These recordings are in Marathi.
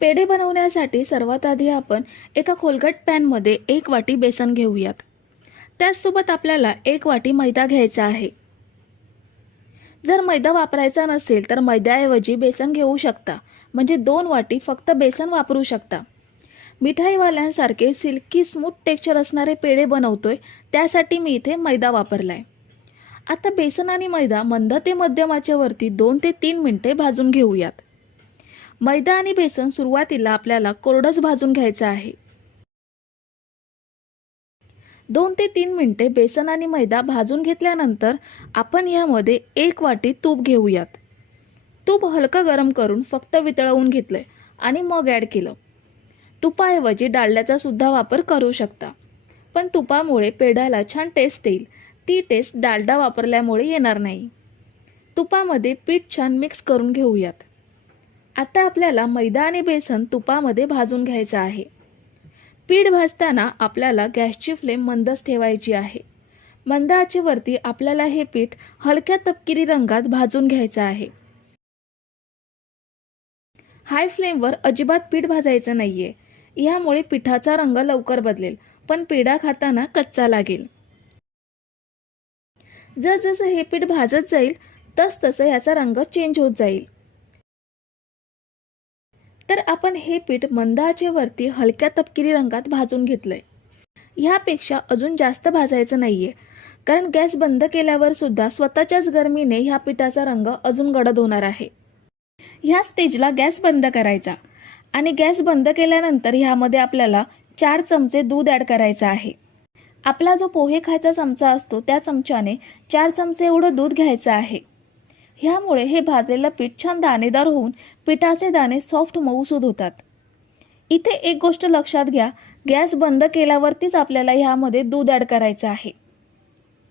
पेढे बनवण्यासाठी सर्वात आधी आपण एका खोलगट पॅनमध्ये 1 वाटी बेसन घेऊयात. त्याचसोबत आपल्याला 1 वाटी मैदा घ्यायचा आहे. जर मैदा वापरायचा नसेल तर मैद्याऐवजी बेसन घेऊ शकता, म्हणजे 2 वाटी फक्त बेसन वापरू शकता. मिठाईवाल्यांसारखे सिल्की स्मूथ टेक्स्चर असणारे पेढे बनवतोय, त्यासाठी मी इथे मैदा वापरलाय. आता बेसन आणि मैदा मंद ते मध्यम आचेवरती 2 ते 3 मिनिटे भाजून घेऊयात. मैदा आणि बेसन सुरुवातीला आपल्याला कोरडंच भाजून घ्यायचं आहे. 2 ते 3 मिनिटे बेसन आणि मैदा भाजून घेतल्यानंतर आपण यामध्ये 1 वाटी तूप घेऊयात. तूप हलकं गरम करून फक्त वितळवून घेतलंय आणि मग ॲड केलं. तुपाऐवजी डालड्याचा सुद्धा वापर करू शकता, पण तुपामुळे पेढ्याला छान टेस्ट येईल. ती टेस्ट डालडा वापरल्यामुळे येणार नाही. तुपामध्ये पीठ छान मिक्स करून घेऊयात. आता आपल्याला मैदा आणि बेसन तुपामध्ये भाजून घ्यायचं आहे. पीठ भाजताना आपल्याला गॅसची फ्लेम मंदच ठेवायची आहे. मंद आचेवरती आपल्याला हे पीठ हलक्या तपकिरी रंगात भाजून घ्यायचं आहे. हाय फ्लेमवर अजिबात पीठ भाजायचं नाहीये. यामुळे पिठाचा रंग लवकर बदलेल, पण पेढा खाताना कच्चा लागेल. जसजसं हे पीठ भाजत जाईल तसतसं याचा रंग चेंज होत जाईल. तर आपण हे पीठ मंद आचेवरती हलक्या तपकिरी रंगात भाजून घेतलंय. ह्यापेक्षा अजून जास्त भाजायचं नाहीये, कारण गॅस बंद केल्यावर सुद्धा स्वतःच्याच गरमीने ह्या पिठाचा रंग अजून गडद होणार आहे. ह्या स्टेजला गॅस बंद करायचा आणि गॅस बंद केल्यानंतर ह्यामध्ये आपल्याला 4 चमचे दूध ॲड करायचं आहे. आपला जो पोहे खायचा चमचा असतो त्या चमच्याने 4 चमचे एवढं दूध घ्यायचं आहे. ह्यामुळे हे भाजलेलं पीठ छान दाणेदार होऊन पिठाचे दाणे सॉफ्ट मऊसूद होतात. इथे एक गोष्ट लक्षात घ्या, गॅस बंद केल्यावरतीच आपल्याला ह्यामध्ये दूध ॲड करायचं आहे.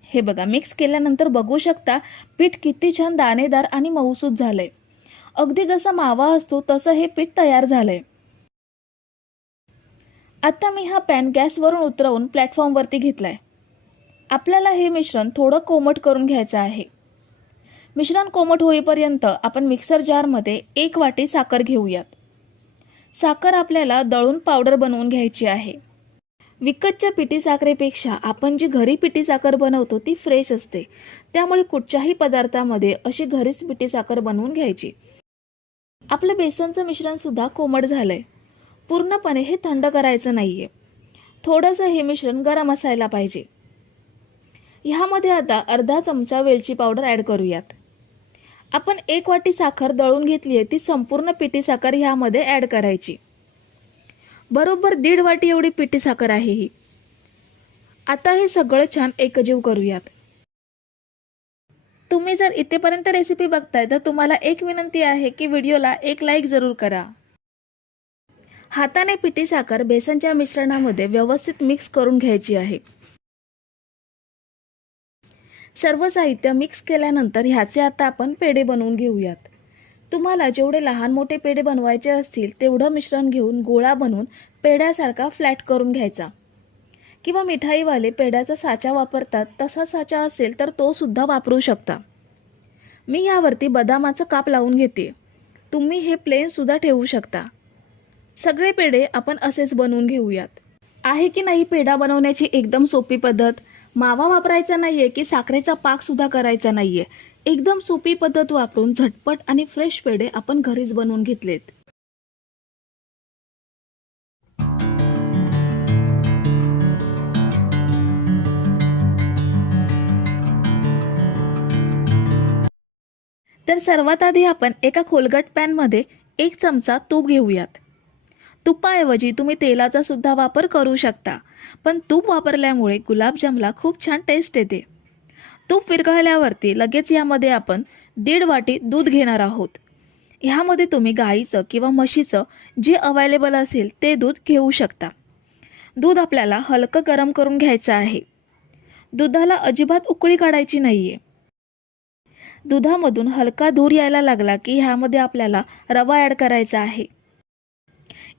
हे बघा, मिक्स केल्यानंतर बघू शकता पीठ किती छान दाणेदार आणि मऊसूद झालंय. अगदी जसा मावा असतो तसं हे पीठ तयार झालंय. आता मी हा पॅन गॅसवरून उतरवून प्लॅटफॉर्मवरती घेतलाय. आपल्याला हे मिश्रण थोडं कोमट करून घ्यायचं आहे. मिश्रण कोमट होईपर्यंत आपण मिक्सर जारमध्ये 1 वाटी साखर घेऊयात. साखर आपल्याला दळून पावडर बनवून घ्यायची आहे. विकतच्या पिठी साखरेपेक्षा आपण जी घरी पिठी साखर बनवतो ती फ्रेश असते. त्यामुळे कुठच्याही पदार्थामध्ये अशी घरीच पिठी साखर बनवून घ्यायची. आपलं बेसनचं मिश्रण सुद्धा कोमट झालंय. पूर्णपणे हे थंड करायचं नाहीये. थोडंसं हे मिश्रण गरम असायला पाहिजे. ह्यामध्ये आता अर्धा चमचा वेलची पावडर ॲड करूयात. आपण 1 वाटी साखर दळून घेतली आहे, ती संपूर्ण पिठी साखर ह्यामध्ये ॲड करायची. बरोबर 1.5 वाटी एवढी पिठी साखर आहे ही. आता हे सगळं छान एकजीव करूयात. तुम्ही जर इथेपर्यंत रेसिपी बघताय तर तुम्हाला एक विनंती आहे की व्हिडिओला एक लाईक जरूर करा. हाताने पिठी साखर बेसनच्या मिश्रणामध्ये व्यवस्थित मिक्स करून घ्यायची आहे. सर्व साहित्य मिक्स केल्यानंतर ह्याचे आता आपण पेढे बनवून घेऊयात. तुम्हाला जेवढे लहान मोठे पेढे बनवायचे असतील तेवढं मिश्रण घेऊन गोळा बनवून पेढ्यासारखा फ्लॅट करून घ्यायचा. किंवा मिठाईवाले पेढ्याचा साचा वापरतात, तसा साचा असेल तर तो सुद्धा वापरू शकता. मी यावरती बदामाचं काप लावून घेते. तुम्ही हे प्लेन सुद्धा ठेवू शकता. सगळे पेढे आपण असेच बनवून घेऊयात. आहे की नाही पेढा बनवण्याची एकदम सोपी पद्धत. मावा वापरायचा नाहीये की साखरेचा पाक सुद्धा करायचा नाहीये. एकदम सोपी पद्धत वापरून झटपट आणि फ्रेश पेढे आपण घरीच बनवून घेतलेत. तर सर्वात आधी आपण एका खोलगट पॅनमध्ये 1 चमचा तूप घेऊयात. तुपाऐवजी तुम्ही तेलाचा सुद्धा वापर करू शकता, पण तूप वापरल्यामुळे गुलाबजामला खूप छान टेस्ट येते. तूप विरघळल्यावरती लगेच यामध्ये आपण 1.5 वाटी दूध घेणार आहोत. ह्यामध्ये तुम्ही गाईचं किंवा म्हशीचं जे अवेलेबल असेल ते दूध घेऊ शकता. दूध आपल्याला हलकं गरम करून घ्यायचं आहे. दुधाला अजिबात उकळी काढायची नाहीये. दुधामधून हलका धूर यायला लागला की ह्यामध्ये आपल्याला रवा ॲड करायचा आहे.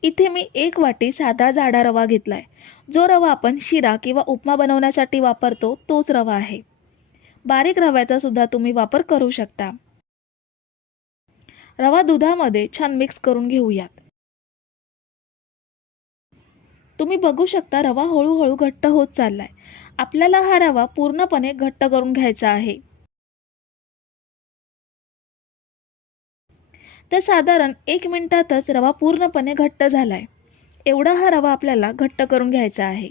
इथे मी 1 वाटी साधा जाडा रवा घेतलाय. जो रवा आपण शिरा किंवा उपमा बनवण्यासाठी वापरतो तोच रवा आहे. बारीक रव्याचा सुद्धा तुम्ही वापर करू शकता. रवा दुधामध्ये छान मिक्स करून घेऊयात. तुम्ही बघू शकता रवा हळूहळू घट्ट होत चाललाय. आपल्याला हा रवा पूर्णपणे घट्ट करून घ्यायचा आहे. तर साधारण 1 मिनिटातच रवा पूर्णपणे घट्ट झालाय. एवढा हा रवा आपल्याला घट्ट करून घ्यायचा आहे.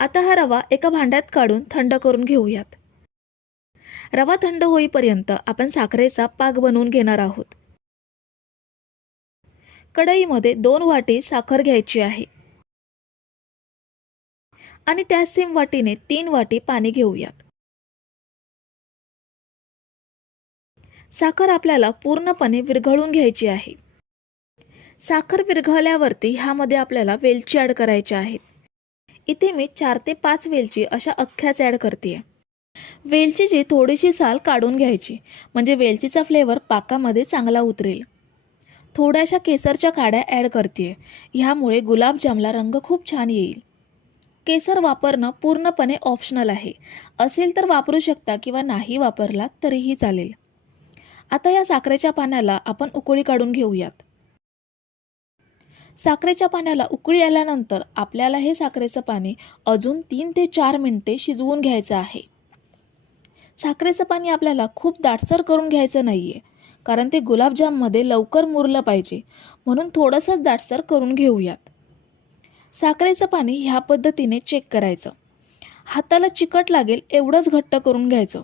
आता हा रवा एका भांड्यात काढून थंड करून घेऊयात. रवा थंड होईपर्यंत आपण साखरेचा पाक बनवून घेणार आहोत. कढईमध्ये 2 वाटी साखर घ्यायची आहे आणि त्याच सेम वाटीने 3 वाटी पाणी घेऊयात. साखर आपल्याला पूर्णपणे विरघळून घ्यायची आहे. साखर विरघळल्यावरती ह्यामध्ये आपल्याला वेलची ॲड करायच्या आहेत. इथे मी 4 ते 5 वेलची अशा अख्ख्याच ॲड करते. वेलचीची थोडीशी साल काढून घ्यायची, म्हणजे वेलचीचा फ्लेवर पाकामध्ये चांगला उतरेल. थोड्याशा केसरच्या काड्या ॲड करते. ह्यामुळे गुलाबजामला रंग खूप छान येईल. केसर वापरणं पूर्णपणे ऑप्शनल आहे. असेल तर वापरू शकता किंवा नाही वापरला तरीही चालेल. आता या साखरेच्या पाण्याला आपण उकळी काढून घेऊयात. साखरेच्या पाण्याला उकळी आल्यानंतर आपल्याला हे साखरेचं पाणी अजून 3 ते 4 मिनिटे शिजवून घ्यायचं आहे. साखरेचं पाणी आपल्याला खूप दाटसर करून घ्यायचं नाहीये, कारण ते गुलाबजाममध्ये लवकर मुरलं पाहिजे, म्हणून थोडंसंच दाटसर करून घेऊयात. साखरेचं पाणी ह्या पद्धतीने चेक करायचं. हाताला चिकट लागेल एवढंच घट्ट करून घ्यायचं.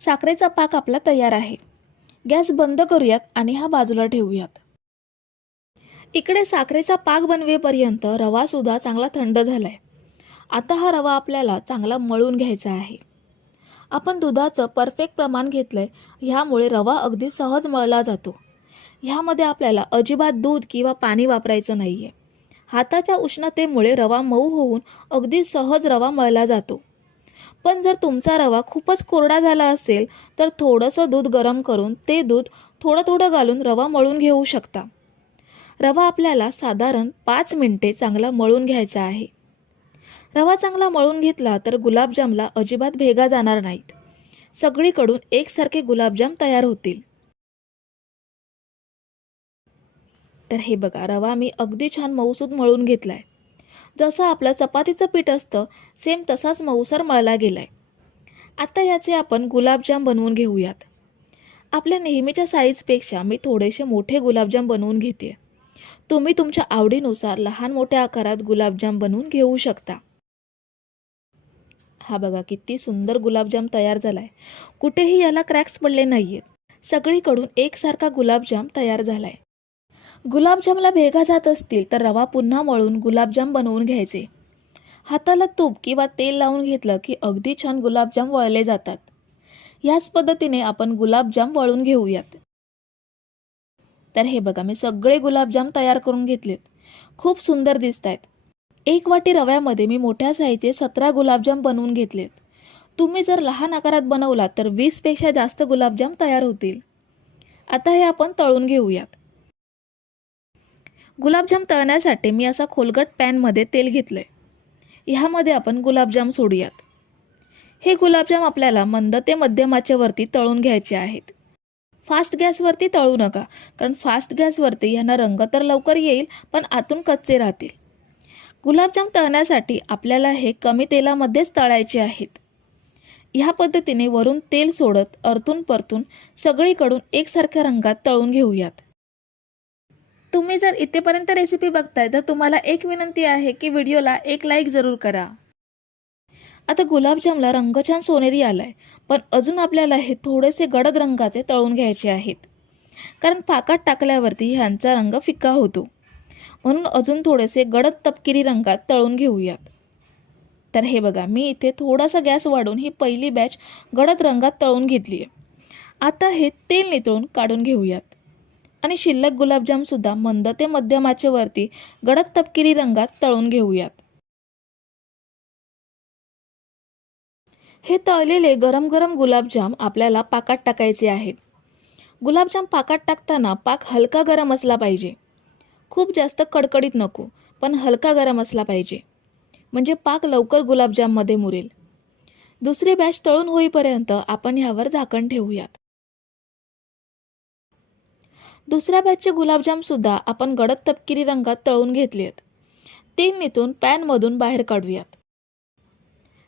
साखरेचा पाक आपला तयार आहे. गॅस बंद करूयात आणि हा बाजूला ठेवूयात. इकडे साखरेचा पाक बनवेपर्यंत रवा सुद्धा चांगला थंड झालाय. आता हा रवा आपल्याला चांगला मळून घ्यायचा आहे. आपण दुधाचं परफेक्ट प्रमाण घेतलंय, ह्यामुळे रवा अगदी सहज मळला जातो. ह्यामध्ये आपल्याला अजिबात दूध किंवा पाणी वापरायचं नाहीये. हाताच्या उष्णतेमुळे रवा मऊ होऊन अगदी सहज रवा मळला जातो. पण जर तुमचा रवा खूपच कोरडा झाला असेल तर थोडंसं दूध गरम करून ते दूध थोडं थोडं घालून रवा मळून घेऊ शकता. रवा आपल्याला साधारण 5 मिनिटे चांगला मळून घ्यायचा आहे. रवा चांगला मळून घेतला तर गुलाबजामला अजिबात भेगा जाणार नाहीत. सगळीकडून एकसारखे गुलाबजाम तयार होतील. तर हे बघा, रवा मी अगदी छान मऊसूद मळून घेतलाय. जसं आपलं चपातीचं पीठ असतं सेम तसाच मऊसर मळला गेलाय. आता याचे आपण गुलाबजाम बनवून घेऊयात. आपल्या नेहमीच्या साईजपेक्षा मी थोडेसे मोठे गुलाबजाम बनवून घेते. तुम्ही तुमच्या आवडीनुसार लहान मोठ्या आकारात गुलाबजाम बनवून घेऊ शकता. हा बघा किती सुंदर गुलाबजाम तयार झालाय. कुठेही याला क्रॅक्स पडले नाहीयेत. सगळीकडून एकसारखा गुलाबजाम तयार झालाय. गुलाबजामला भेगा जात असतील तर रवा पुन्हा मळून गुलाबजाम बनवून घ्यायचे. हाताला तूप किंवा तेल लावून घेतलं की अगदी छान गुलाबजाम वळले जातात. याच पद्धतीने आपण गुलाबजाम वळून घेऊयात. तर हे बघा, मी सगळे गुलाबजाम तयार करून घेतलेत. खूप सुंदर दिसत आहेत. 1 वाटी रव्यामध्ये मी मोठ्या साईजचे 17 गुलाबजाम बनवून घेतलेत. तुम्ही जर लहान आकारात बनवलात तर 20 पेक्षा जास्त गुलाबजाम तयार होतील. आता हे आपण तळून घेऊयात. गुलाबजाम तळण्यासाठी मी असा खोलगट पॅनमध्ये तेल घेतलंय. ह्यामध्ये आपण गुलाबजाम सोडूयात. हे गुलाबजाम आपल्याला मंद ते मध्यम आचेवरती तळून घ्यायचे आहेत. फास्ट गॅसवरती तळू नका, कारण फास्ट गॅसवरती यांना रंग तर लवकर येईल पण आतून कच्चे राहतील. गुलाबजाम तळण्यासाठी आपल्याला हे कमी तेलामध्येच तळायचे आहेत. ह्या पद्धतीने वरून तेल सोडत अरतून परतून सगळीकडून एकसारख्या रंगात तळून घेऊयात. तुम्ही जर इथेपर्यंत रेसिपी बघताय तर तुम्हाला एक विनंती आहे की व्हिडिओला एक लाईक जरूर करा. आता गुलाबजामला रंग छान सोनेरी आलाय, पण अजून आपल्याला हे थोडेसे गडद रंगाचे तळून घ्यायचे आहेत, कारण पाकात टाकल्यावरती ह्यांचा रंग फिक्का होतो. म्हणून अजून थोडेसे गडद तपकिरी रंगात तळून घेऊयात. तर हे बघा, मी इथे थोडासा गॅस वाढवून ही पहिली बॅच गडद रंगात तळून घेतली आहे. आता हे तेल नितळून काढून घेऊयात आणि शिल्लक गुलाबजामसुद्धा मंद ते मध्यम आचेवरती गडद तपकिरी रंगात तळून घेऊयात. हे तळलेले गरम गरम गुलाबजाम आपल्याला पाकात टाकायचे आहेत. गुलाबजाम पाकात टाकताना पाक हलका गरम असला पाहिजे. खूप जास्त कडकडीत नको, पण हलका गरम असला पाहिजे, म्हणजे पाक लवकर गुलाबजाममध्ये मुरेल. दुसरी बॅच तळून होईपर्यंत आपण ह्यावर झाकण ठेवूयात. दुसऱ्या बॅचचे गुलाबजाम सुद्धा आपण गडद तपकिरी रंगात तळून घेतलेत. ते निथून पॅनमधून बाहेर काढूयात.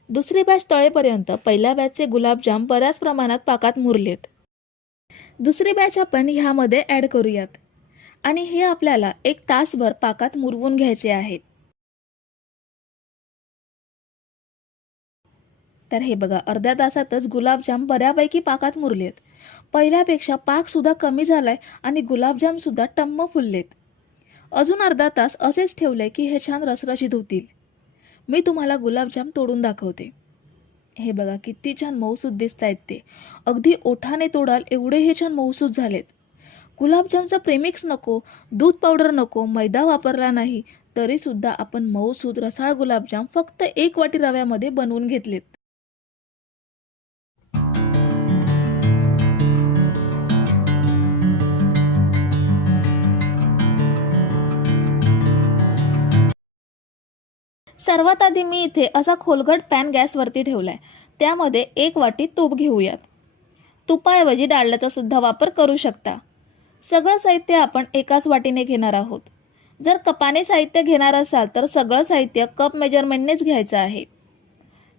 दुसरी बॅच तळेपर्यंत पहिल्या बॅचचे गुलाबजाम बऱ्याच प्रमाणात पाकात मुरलेत. दुसरी बॅच आपण ह्यामध्ये ॲड करूयात आणि हे आपल्याला 1 तासभर पाकात मुरवून घ्यायचे आहेत. तर हे बघा, अर्ध्या तासातच गुलाबजाम बऱ्यापैकी पाकात मुरलेत. पहिल्यापेक्षा पाक सुद्धा कमी झालाय आणि गुलाबजाम सुद्धा टम्म फुललेत. अजून अर्धा तास असेच ठेवले की हे छान रसरशीत होतील. मी तुम्हाला गुलाबजाम तोडून दाखवते. हे बघा किती छान मऊसूत दिसत आहेत ते. अगदी ओठाने तोडाल एवढे हे छान मऊसूत झालेत. गुलाबजामचा प्रेमिक्स नको, दूध पावडर नको, मैदा वापरला नाही तरी सुद्धा आपण मऊसूत रसाळ गुलाबजाम फक्त 1 वाटी रव्यामध्ये बनवून घेतलेत. सर्वात आधी मी इथे असा खोलगट पॅन गॅसवरती ठेवलाय. त्यामध्ये 1 वाटी तूप घेऊयात. तुपाऐवजी डाळल्याचा सुद्धा वापर करू शकता. सगळं साहित्य आपण एकाच वाटीने घेणार आहोत. जर कपाने साहित्य घेणार असाल तर सगळं साहित्य कप मेजरमेंटनेच घ्यायचं आहे.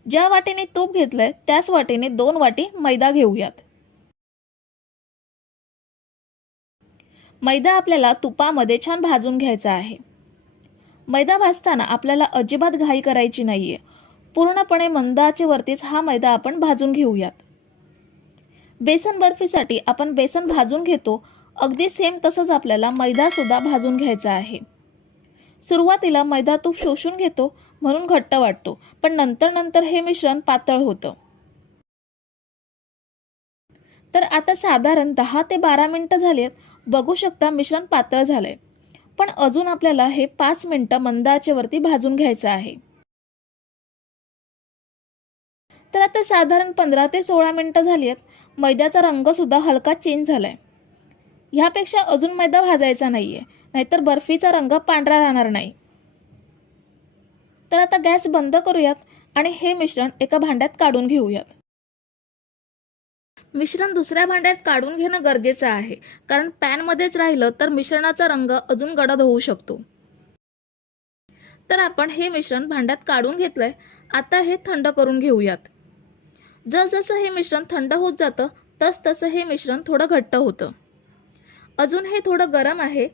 ज्या वाटीने तूप घेतलंय त्याच वाटीने 2 वाटी मैदा घेऊयात. मैदा आपल्याला तुपामध्ये छान भाजून घ्यायचा आहे. मैदा भाजताना आपल्याला अजिबात घाई करायची नाहीये. पूर्णपणे मंद आचेवरतीच हा मैदा आपण भाजून घेऊयात. बेसन बर्फीसाठी आपण बेसन भाजून घेतो, अगदी सेम तसंच आपल्याला मैदा सुद्धा भाजून घ्यायचा आहे. सुरुवातीला मैदा तूप शोषून घेतो म्हणून घट्ट वाटतो, पण नंतर हे मिश्रण पातळ होतं. तर आता साधारण 10 ते 12 मिनिटं झालीत. बघू शकता मिश्रण पातळ झालंय, पण अजून आपल्याला हे 5 मिनिटं मंद आचेवरती भाजून घ्यायचं आहे. तर आता साधारण 15 ते 16 मिनिटं झालीत. मैद्याचा रंग सुद्धा हलका चेंज झालाय. ह्यापेक्षा अजून मैदा भाजायचा नाहीये, नाहीतर बर्फीचा रंग पांढरा राहणार नाही. तर आता गॅस बंद करूयात आणि हे मिश्रण एका भांड्यात काढून घेऊयात. मिश्रण दुसऱ्या भांड्यात काढून घेणं गरजेचं आहे, कारण पॅनमध्येच राहिलं तर मिश्रणाचा रंग अजून गडद होऊ शकतो. तर आपण हे मिश्रण भांड्यात काढून घेतलंय. आता हे थंड करून घेऊयात. जसजसं हे मिश्रण थंड होत जातं तसं हे मिश्रण थोडं घट्ट होतं. अजून हे थोडं गरम आहे.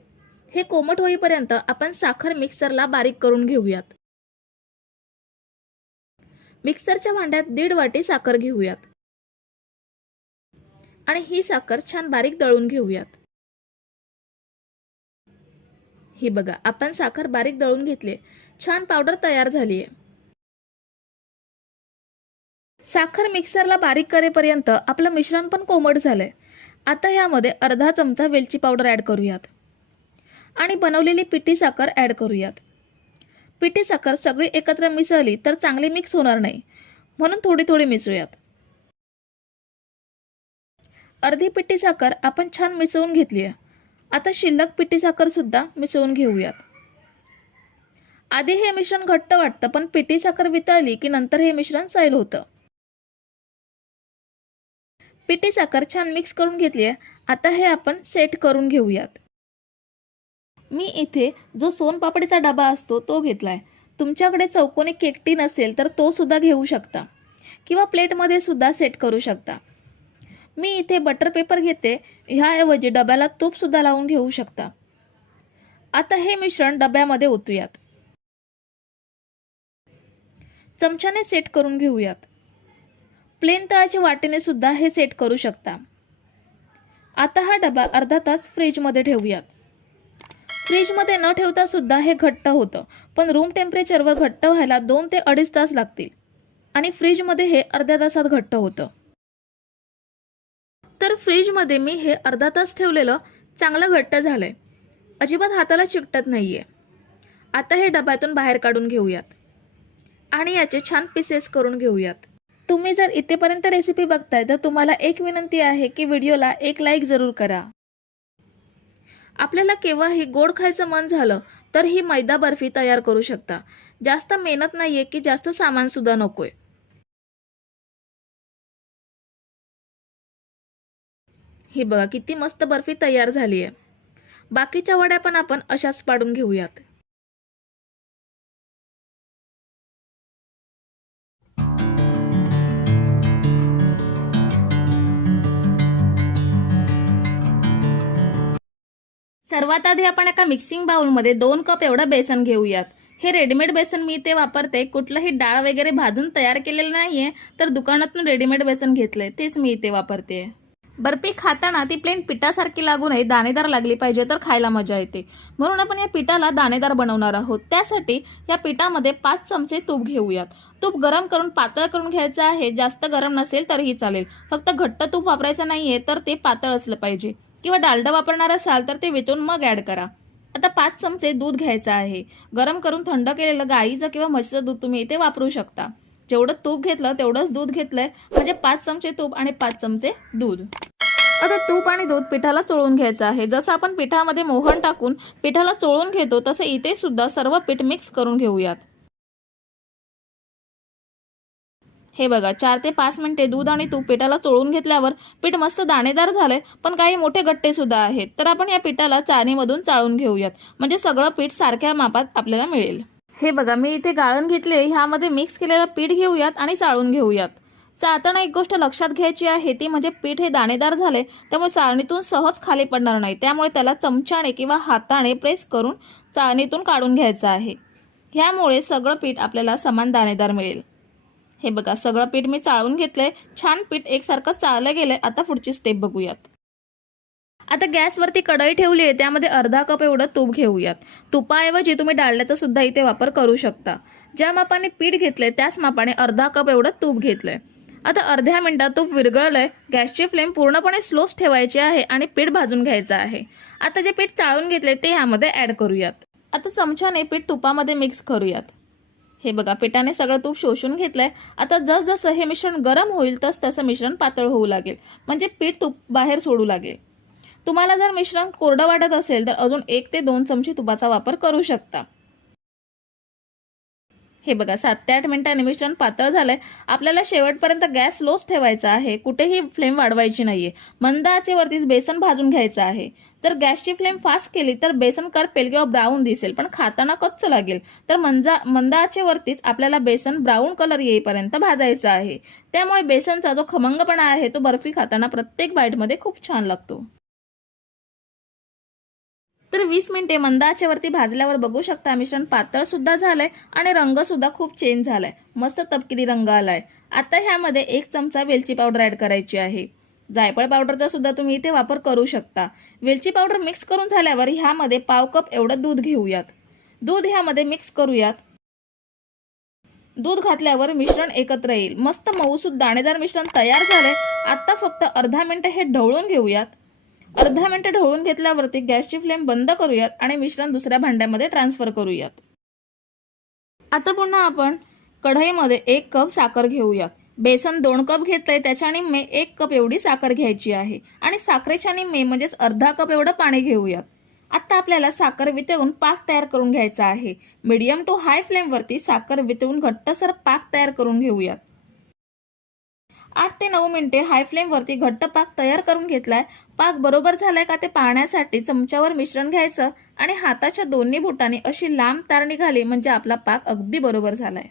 हे कोमट होईपर्यंत आपण साखर मिक्सरला बारीक करून घेऊयात. मिक्सरच्या भांड्यात 1.5 वाटी साखर घेऊयात आणि ही साखर छान बारीक दळून घेऊयात. ही बघा, आपण साखर बारीक दळून घेतली. छान पावडर तयार झाली आहे. साखर मिक्सरला बारीक करेपर्यंत आपलं मिश्रण पण कोमट झालंय. आता यामध्ये अर्धा चमचा वेलची पावडर ॲड करूयात आणि बनवलेली पिठी साखर ॲड करूयात. पिठी साखर सगळी एकत्र मिसळली तर चांगली मिक्स होणार नाही, म्हणून थोडी थोडी मिसळूयात. अर्धी पिठी साखर आपण छान मिसळून घेतली आहे. आता शिल्लक पिठी साखर सुद्धा मिसळून घेऊयात. आधी हे मिश्रण घट्ट वाटतं, पण पिठी साखर वितळली की नंतर हे मिश्रण सैल होतं. पिठी साखर छान मिक्स करून घेतली आहे. आता हे आपण सेट करून घेऊयात. मी इथे जो सोनपापडीचा डबा असतो तो घेतलाय. तुमच्याकडे चौकोनी केक टीन असेल तर तो सुद्धा घेऊ शकता किंवा प्लेटमध्ये सुद्धा सेट करू शकता. मी इथे बटर पेपर घेते. ह्याऐवजी डब्याला तूप सुद्धा लावून घेऊ शकता. आता हे मिश्रण डब्यामध्ये ओतूयात. चमच्याने सेट करून घेऊयात. प्लेन तळाच्या वाटीने सुद्धा हे सेट करू शकता. आता हा डबा अर्धा तास फ्रीजमध्ये ठेवूयात. फ्रीजमध्ये न ठेवता सुद्धा हे घट्ट होतं, पण रूम टेम्परेचरवर घट्ट व्हायला 2 ते 2.5 तास लागतील आणि फ्रीजमध्ये हे अर्ध्या तासात घट्ट होतं. तर फ्रीजमध्ये मी हे अर्धा तास ठेवलेलं चांगलं घट्ट झालंय. अजिबात हाताला चिकटत नाहीये. आता हे डब्यातून बाहेर काढून घेऊयात आणि याचे छान पीसेस करून घेऊयात. तुम्ही जर इथेपर्यंत रेसिपी बघताय तर तुम्हाला एक विनंती आहे की व्हिडिओला एक लाईक जरूर करा. आपल्याला केव्हाही गोड खायचं मन झालं तर ही मैदा बर्फी तयार करू शकता. जास्त मेहनत नाहीये की जास्त सामान सुद्धा नकोय. ही बघा किती मस्त बर्फी तयार झाली आहे. बाकीच्या वड्या पण आपण अशाच पाडून घेऊयात. सर्वात आधी आपण एका मिक्सिंग बाउलमध्ये 2 कप एवढं बेसन घेऊयात. हे रेडीमेड बेसन मी इथे वापरते. कुठलंही डाळ वगैरे भाजून तयार केलेलं नाहीये, तर दुकानातून रेडीमेड बेसन घेतलंय तेच मी इथे वापरते. बर्फी खाताना ती प्लेन पिठासारखी लागू नये, दाणेदार लागली पाहिजे तर खायला मजा येते. म्हणून आपण या पिठाला दाणेदार बनवणार आहोत. त्यासाठी या पिठामध्ये 5 चमचे तूप घेऊयात. तूप गरम करून पातळ करून घ्यायचं आहे. जास्त गरम नसेल तरीही चालेल. फक्त घट्ट तूप वापरायचं नाहीये, तर ते पातळ असलं पाहिजे. किंवा डालडा वापरणार असाल तर ते वितळून मग ऍड करा. आता 5 चमचे दूध घ्यायचं आहे. गरम करून थंड केलेलं गाईचं किंवा म्हशीचं दूध तुम्ही इथे वापरू शकता. जेवढं तूप घेतलं तेवढंच दूध घेतलंय, म्हणजे 5 चमचे तूप आणि 5 चमचे दूध. आता तूप आणि दूध पिठाला चोळून घ्यायचं आहे. जसं आपण पिठामध्ये मोहन टाकून पिठाला चोळून घेतो तसं इथे सुद्धा सर्व पीठ मिक्स करून घेऊयात. हे बघा, 4 ते 5 मिनिटे दूध आणि तूप पिठाला चोळून घेतल्यावर पीठ मस्त दाणेदार झालंय, पण काही मोठे गट्टे सुद्धा आहेत. तर आपण या पिठाला चाळणीमधून चाळून घेऊयात, म्हणजे सगळं पीठ सारख्या मापात आपल्याला मिळेल. हे बघा, मी इथे गाळण घेतले. ह्यामध्ये मिक्स केलेलं पीठ घेऊयात आणि चाळून घेऊयात. चाळताना एक गोष्ट लक्षात घ्यायची आहे, ती म्हणजे पीठ हे दाणेदार झाले, त्यामुळे चाळणीतून सहज खाली पडणार नाही. त्यामुळे त्याला चमच्याने किंवा हाताने प्रेस करून चाळणीतून काढून घ्यायचं आहे. ह्यामुळे सगळं पीठ आपल्याला समान दाणेदार मिळेल. हे बघा, सगळं पीठ मी चाळून घेतलंय. छान पीठ एकसारखं चाळलं गेलंय. आता पुढची स्टेप बघूयात. आता गॅसवरती कढई ठेवली आहे. त्यामध्ये अर्धा कप एवढं तूप घेऊयात. तुपाऐवजी तुम्ही डाळण्याचा सुद्धा इथे वापर करू शकता. ज्या मापाने पीठ घेतलंय त्याच मापाने अर्धा कप एवढं तूप घेतलंय. आता अर्ध्या मिनिटात तूप विरघळलंय. गॅसची फ्लेम पूर्णपणे स्लोच ठेवायची आहे आणि पीठ भाजून घ्यायचं आहे. आता जे पीठ चाळून घेतले ते ह्यामध्ये ऍड करूयात. आता चमच्याने पीठ तुपामध्ये मिक्स करूयात. हे बघा, पिठाने सगळं तूप शोषून घेतलंय. आता जसजसं हे मिश्रण गरम होईल तसं मिश्रण पातळ होऊ लागेल, म्हणजे पीठ तूप बाहेर सोडू लागेल. तुम्हाला जर मिश्रण कोरडं वाटत असेल तर अजून 1 ते 2 चमचे तुपाचा वापर करू शकता. हे बघा, 7 ते 8 मिनिटांनी मिश्रण पातळ झालंय. आपल्याला शेवटपर्यंत गॅस स्लोच ठेवायचा आहे. कुठेही फ्लेम वाढवायची नाहीये. मंद आचेवरतीच बेसन भाजून घ्यायचं आहे. जर गॅसची फ्लेम फास्ट केली तर बेसन करपेल किंवा ब्राऊन दिसेल, पण खाताना कच्चं लागेल. तर मंद आचेवरतीच आपल्याला बेसन ब्राऊन कलर येईपर्यंत भाजायचं आहे. त्यामुळे बेसनचा जो खमंगपणा आहे तो बर्फी खाताना प्रत्येक बाईटमध्ये खूप छान लागतो. तर 20 मिनिटे मंद आचेवरती भाजल्यावर बघू शकता मिश्रण पातळ सुद्धा झालंय आणि रंग सुद्धा खूप चेंज झालाय. मस्त तपकिरी रंग आलाय. आता ह्यामध्ये 1 चमचा वेलची पावडर ऍड करायची आहे. जायफळ पावडरचा सुद्धा तुम्ही इथे वापर करू शकता. वेलची पावडर मिक्स करून झाल्यावर ह्यामध्ये पाव कप एवढं दूध घेऊयात. दूध ह्यामध्ये मिक्स करूयात. दूध घातल्यावर मिश्रण एकत्र येईल. मस्त मऊसूद दाणेदार मिश्रण तयार झालंय. आता फक्त अर्धा मिनिट हे ढवळून घेऊयात. अर्धा मिनिट ढवळून घेतल्यावरती गॅसची फ्लेम बंद करूयात आणि मिश्रण दुसऱ्या भांड्यामध्ये ट्रान्सफर करूयात. आता पुन्हा आपण कढईमध्ये 1 कप साखर घेऊयात. बेसन 2 कप घेतलंय, त्याच्या निम्मे 1 कप एवढी साखर घ्यायची आहे आणि साखरेच्या निम्मे म्हणजेच अर्धा कप एवढं पाणी घेऊयात. आता आपल्याला साखर वितळून पाक तयार करून घ्यायचा आहे. मीडियम टू हाय फ्लेमवरती साखर वितळून घट्टसर पाक तयार करून घेऊयात. 8 ते 9 मिनिटे हाय फ्लेमवरती घट्ट पाक तयार करून घेतलाय. पाक बरोबर झालाय का ते पाहण्यासाठी चमच्यावर मिश्रण घ्यायचं आणि हाताच्या दोन्ही बोटांनी अशी लांब तार निघाली म्हणजे आपला पाक अगदी बरोबर झालाय.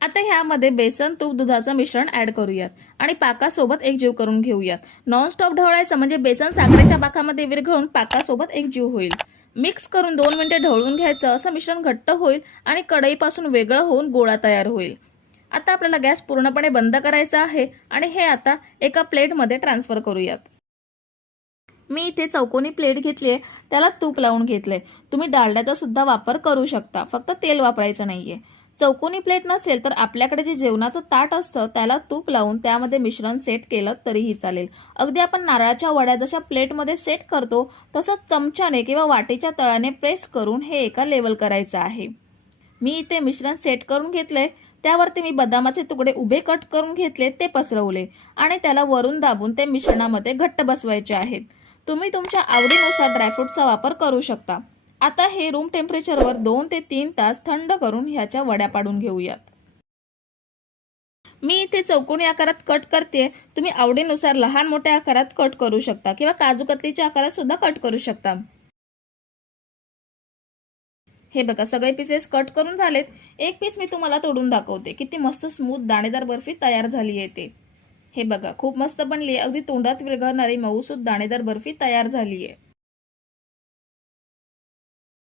आता ह्यामध्ये बेसन तूप दुधाचं मिश्रण ऍड करूयात आणि पाकासोबत एकजीव करून घेऊयात. नॉनस्टॉप ढवळायचं म्हणजे बेसन साखरेच्या पाकामध्ये विरघळून पाकासोबत एकजीव होईल. मिक्स करून 2 मिनिटे ढवळून घ्यायचं. असं मिश्रण घट्ट होईल आणि कढईपासून वेगळं होऊन गोळा तयार होईल. आता आपल्याला गॅस पूर्णपणे बंद करायचा आहे आणि हे आता एका प्लेटमध्ये ट्रान्सफर करूयात. मी इथे चौकोनी प्लेट घेतली आहे, त्याला तूप लावून घेतले. तुम्ही डालड्याचा सुद्धा वापर करू शकता, फक्त तेल वापरायचं नाहीये. चौकोनी प्लेट नसेल तर आपल्याकडे जे जेवणाचं ताट असतं त्याला तूप लावून त्यामध्ये मिश्रण सेट केलं तरीही चालेल. अगदी आपण नारळाच्या वड्या जशा प्लेटमध्ये सेट करतो तसंच चमच्याने किंवा वाटीच्या तळाने प्रेस करून हे एका लेवल करायचं आहे. मी इथे मिश्रण सेट करून घेतले. त्यावरती मी बदामाचे तुकडे उभे कट करून घेतले, ते पसरवले आणि त्याला वरून दाबून ते मिश्रणामध्ये घट्ट बसवायचे आहेत. तुम्ही तुमच्या आवडीनुसार ड्रायफ्रूटचा वापर करू शकता. आता हे रूम टेम्परेचरवर 2 ते 3 तास थंड करून ह्याच्या वड्या पाडून घेऊयात. मी इथे चौकोनी आकारात कट करते. तुम्ही आवडीनुसार लहान मोठ्या आकारात कट करू शकता किंवा काजू कतलीच्या आकारात सुद्धा कट करू शकता. हे बघा सगळे पीसेस कट करून झालेत. एक पीस मी तुम्हाला तोडून दाखवते. किती मस्त स्मूथ दाणेदार बर्फी तयार झाली आहे ते. हे बघा खूप मस्त बनली आहे. अगदी तोंडात विरघळणारी मऊसूत दाणेदार बर्फी तयार झाली आहे.